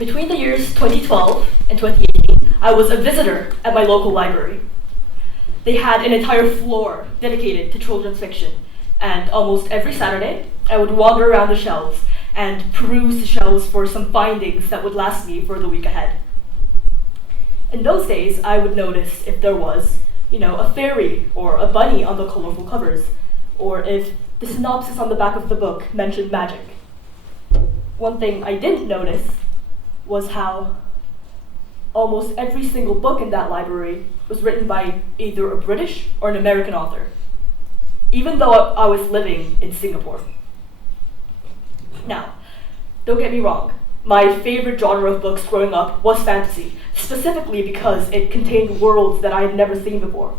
Between the years 2012 and 2018, I was a visitor at my local library. They had an entire floor dedicated to children's fiction, and almost every Saturday, I would wander around the shelves and peruse the shelves for some findings that would last me for the week ahead. In those days, I would notice if there was, a fairy or a bunny on the colorful covers, or if the synopsis on the back of the book mentioned magic. One thing I didn't notice was how almost every single book in that library was written by either a British or an American author, even though I was living in Singapore. Now, don't get me wrong, my favorite genre of books growing up was fantasy, specifically because it contained worlds that I had never seen before.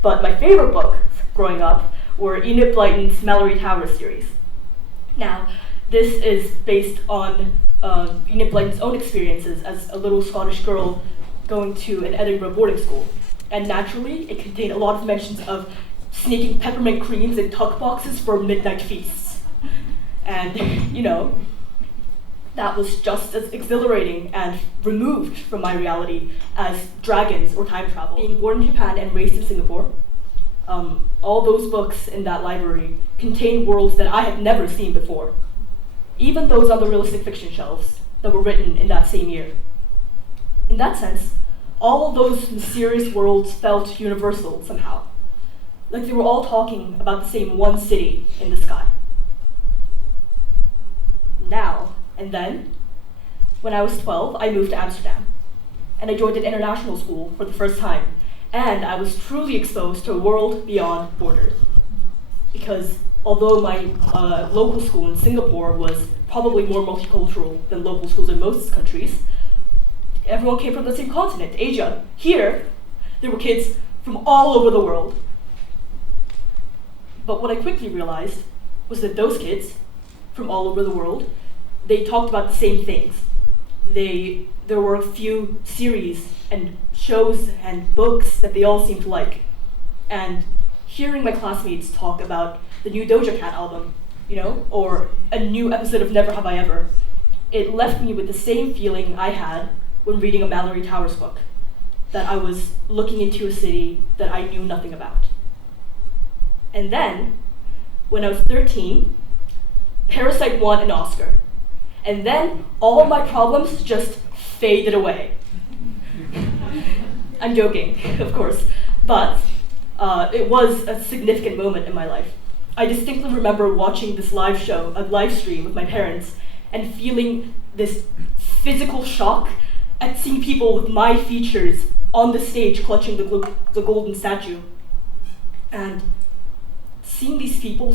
But my favorite books growing up were Enid Blyton's Mallory Towers series. Now, this is based on Enid Blyton's own experiences as a little Scottish girl going to an Edinburgh boarding school. And naturally, it contained a lot of mentions of sneaking peppermint creams in tuck boxes for midnight feasts. And, that was just as exhilarating and removed from my reality as dragons or time travel. Being born in Japan and raised in Singapore, all those books in that library contained worlds that I had never seen before, even those on the realistic fiction shelves that were written in that same year. In that sense, all of those mysterious worlds felt universal somehow, like they were all talking about the same one city in the sky. Now and then, when I was 12, I moved to Amsterdam, and I joined an international school for the first time, and I was truly exposed to a world beyond borders. Because although my local school in Singapore was probably more multicultural than local schools in most countries, everyone came from the same continent, Asia. Here, there were kids from all over the world. But what I quickly realized was that those kids from all over the world, they talked about the same things. There were a few series and shows and books that they all seemed to like. And hearing my classmates talk about the new Doja Cat album, or a new episode of Never Have I Ever, it left me with the same feeling I had when reading a Mallory Towers book, that I was looking into a city that I knew nothing about. And then, when I was 13, Parasite won an Oscar. And then all my problems just faded away. I'm joking, of course, but it was a significant moment in my life. I distinctly remember watching this live stream with my parents, and feeling this physical shock at seeing people with my features on the stage clutching the golden statue. And seeing these people,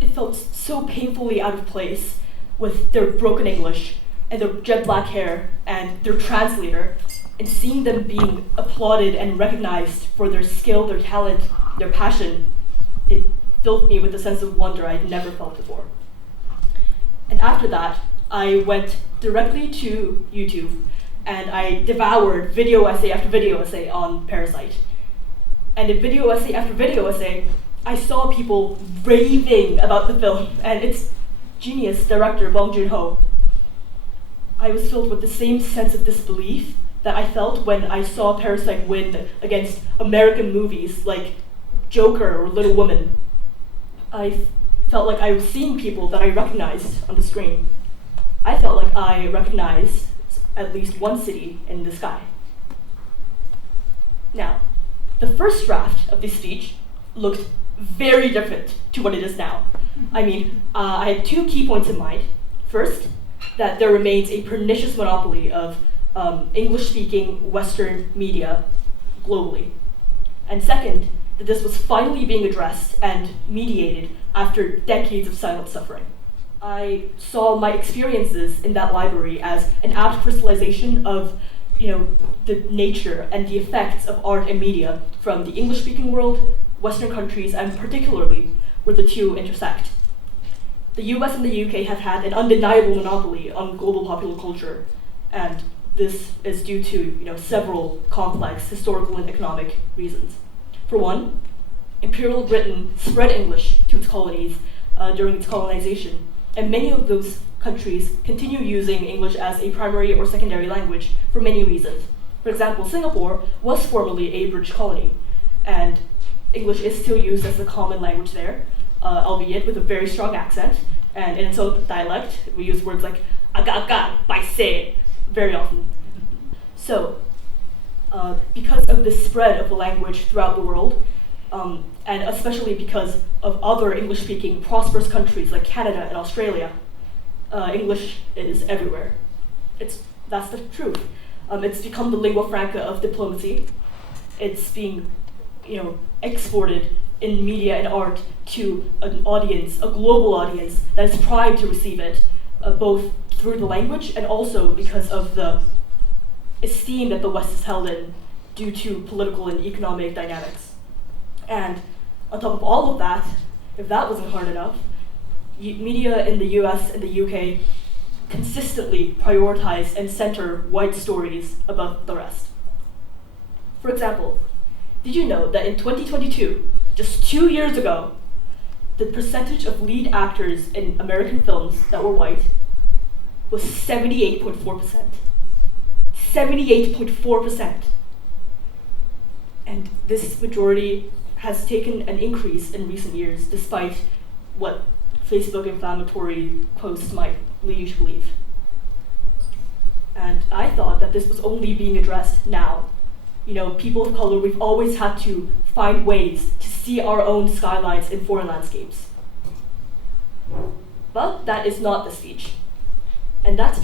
it felt so painfully out of place with their broken English and their jet black hair and their translator, and seeing them being applauded and recognized for their skill, their talent, their passion, it filled me with a sense of wonder I'd never felt before. And after that, I went directly to YouTube and I devoured video essay after video essay on Parasite. And in video essay after video essay, I saw people raving about the film and its genius director, Bong Joon-ho. I was filled with the same sense of disbelief that I felt when I saw Parasite win against American movies like Joker or Little Women. I felt like I was seeing people that I recognized on the screen. I felt like I recognized at least one city in the sky. Now, the first draft of this speech looked very different to what it is now. I had two key points in mind. First, that there remains a pernicious monopoly of English-speaking Western media globally. And second, that this was finally being addressed and mediated after decades of silent suffering. I saw my experiences in that library as an apt crystallization of the nature and the effects of art and media from the English-speaking world, Western countries, and particularly where the two intersect. The US and the UK have had an undeniable monopoly on global popular culture, and this is due to several complex historical and economic reasons. For one, Imperial Britain spread English to its colonies during its colonization, and many of those countries continue using English as a primary or secondary language for many reasons. For example, Singapore was formerly a British colony, and English is still used as the common language there, albeit with a very strong accent, and in its own dialect, we use words like aga-aga, paise, very often. So, because of the spread of the language throughout the world, and especially because of other English-speaking prosperous countries like Canada and Australia, English is everywhere. That's the truth. It's become the lingua franca of diplomacy. It's being, exported in media and art to an audience, a global audience that is primed to receive it, both through the language and also because of the esteem that the West is held in due to political and economic dynamics. And on top of all of that, if that wasn't hard enough, media in the US and the UK consistently prioritize and center white stories above the rest. For example, did you know that in 2022, just 2 years ago, the percentage of lead actors in American films that were white was 78.4%. 78.4%. And this majority has taken an increase in recent years, despite what Facebook inflammatory posts might lead you to believe. And I thought that this was only being addressed now. People of color, we've always had to find ways to see our own skylines in foreign landscapes. But that is not the speech. And that's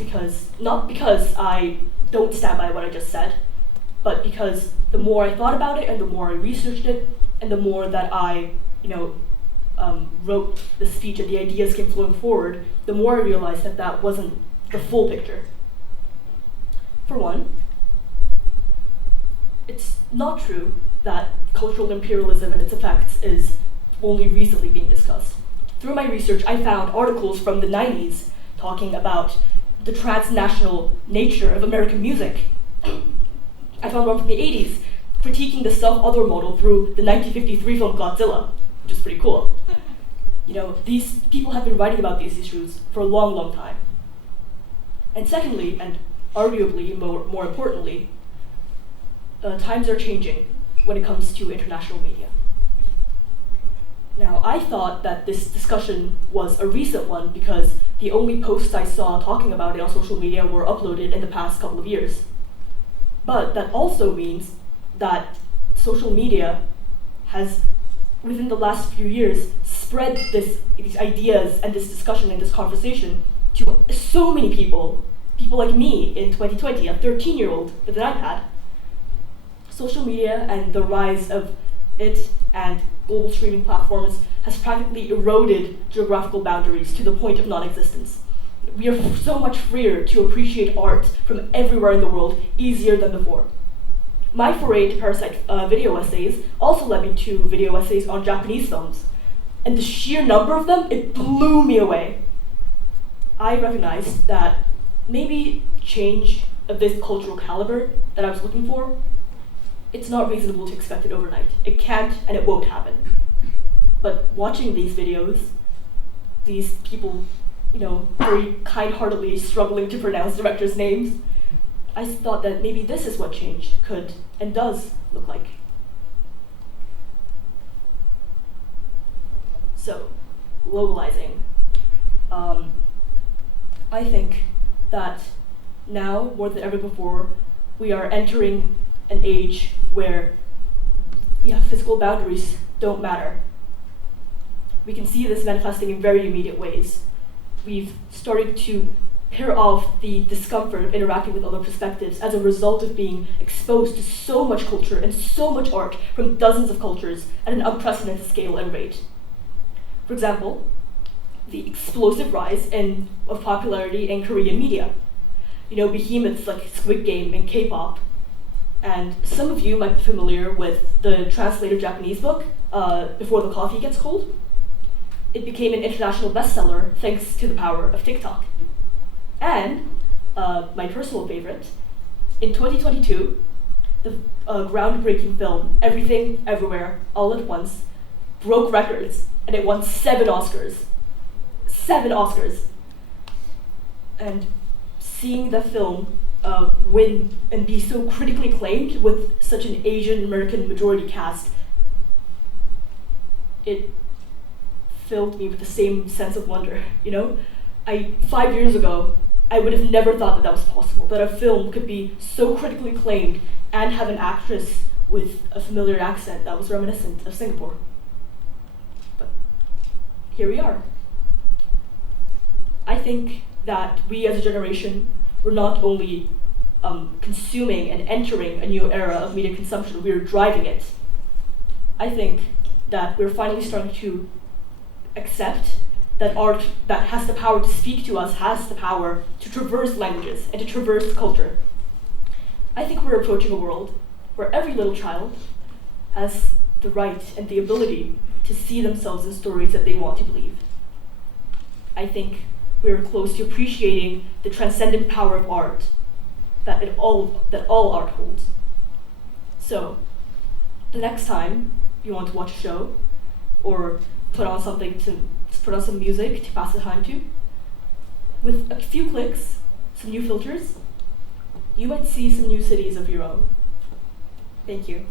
not because I don't stand by what I just said, but because the more I thought about it and the more I researched it and the more that I, wrote the speech and the ideas came flowing forward, the more I realized that that wasn't the full picture. For one, it's not true that cultural imperialism and its effects is only recently being discussed. Through my research, I found articles from the 90s talking about the transnational nature of American music. I found one from the 80s critiquing the self-other model through the 1953 film Godzilla, which is pretty cool. These people have been writing about these issues for a long, long time. And secondly, and arguably more importantly, times are changing when it comes to international media. Now, I thought that this discussion was a recent one because the only posts I saw talking about it on social media were uploaded in the past couple of years. But that also means that social media has, within the last few years, spread these ideas and this discussion and this conversation to so many people like me in 2020, a 13-year-old with an iPad. Social media and the rise of it and global streaming platforms has practically eroded geographical boundaries to the point of non-existence. We are so much freer to appreciate art from everywhere in the world, easier than before. My foray into Parasite video essays also led me to video essays on Japanese films, and the sheer number of them, it blew me away. I recognized that maybe change of this cultural caliber that I was looking for, it's not reasonable to expect it overnight. It can't and it won't happen. But watching these videos, these people, very kind-heartedly struggling to pronounce directors' names, I thought that maybe this is what change could and does look like. So, globalizing. I think that now, more than ever before, we are entering an age where physical boundaries don't matter. We can see this manifesting in very immediate ways. We've started to pair off the discomfort of interacting with other perspectives as a result of being exposed to so much culture and so much art from dozens of cultures at an unprecedented scale and rate. For example, the explosive rise of popularity in Korean media. Behemoths like Squid Game and K-pop. And some of you might be familiar with the translated Japanese book, Before the Coffee Gets Cold. It became an international bestseller thanks to the power of TikTok. And, my personal favorite, in 2022, the groundbreaking film, Everything, Everywhere, All at Once, broke records, and it won 7 Oscars. 7 Oscars. And seeing the film win and be so critically acclaimed with such an Asian American majority cast, it filled me with the same sense of wonder, 5 years ago, I would have never thought that that was possible, that a film could be so critically acclaimed and have an actress with a familiar accent that was reminiscent of Singapore. But here we are. I think that we as a generation were not only consuming and entering a new era of media consumption, we are driving it. I think that we're finally starting to accept that art that has the power to speak to us has the power to traverse languages and to traverse culture. I think we're approaching a world where every little child has the right and the ability to see themselves in stories that they want to believe. I think we're close to appreciating the transcendent power of art that all art holds. So, the next time you want to watch a show or put on some music to pass the time to, with a few clicks, some new filters, you might see some new cities of your own. Thank you.